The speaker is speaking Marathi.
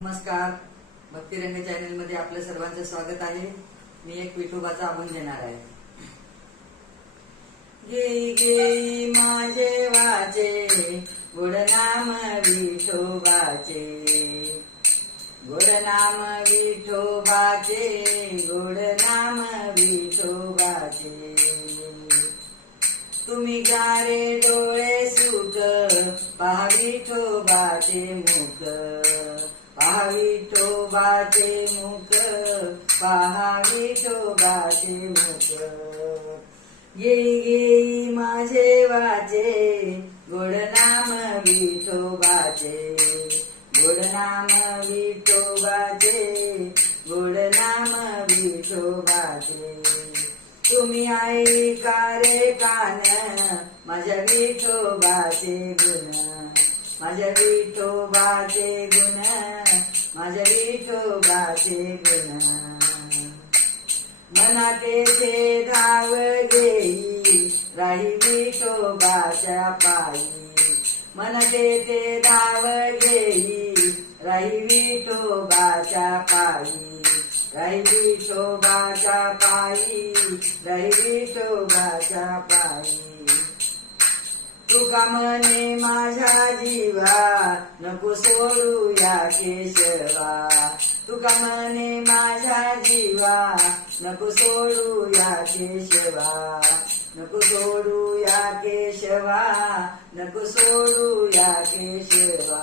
नमस्कार, भक्तिरंग चॅनल मध्ये आपल्या सर्वांचं स्वागत आहे। मी एक विठोबाचा अभंग देणार आहे। घेई घेई माझे वाचे गोड नाम विठोबाचे, गोड नाम विठोबाचे, गोड नाम विठोबाचे। तुम्ही घ्या रे डोळे सुख, पहा विठोबाचे मुख, पहा विठोबाचे मुख, पहा विठोबाचे मुख। घेई घेई माझे वाचे गोड नाम विठोबाचे, गोड नाम विठोबाचे, गोड नाम विठोबाचे। तुम्ही ऐका रे कान माझ्या विठोबाचे गुण, माझ्या विठोबाचे गुण, माझ्या विठोबाचे गुण। मनातेचे धाव घेई राही विठोबाच्या पायी, मनतेचे धाव घेई राही विठोबाच्या पायी, राही विठोबाच्या पायी, राही विठोबाच्या पायी। तुका म्हणे माझ्या जीवा नको सोडू या केशवा, तुका म्हणे माझ्या जीवा नको सोडू या केशवा, नको सोडू या केशवा, नको सोडू या केशवा।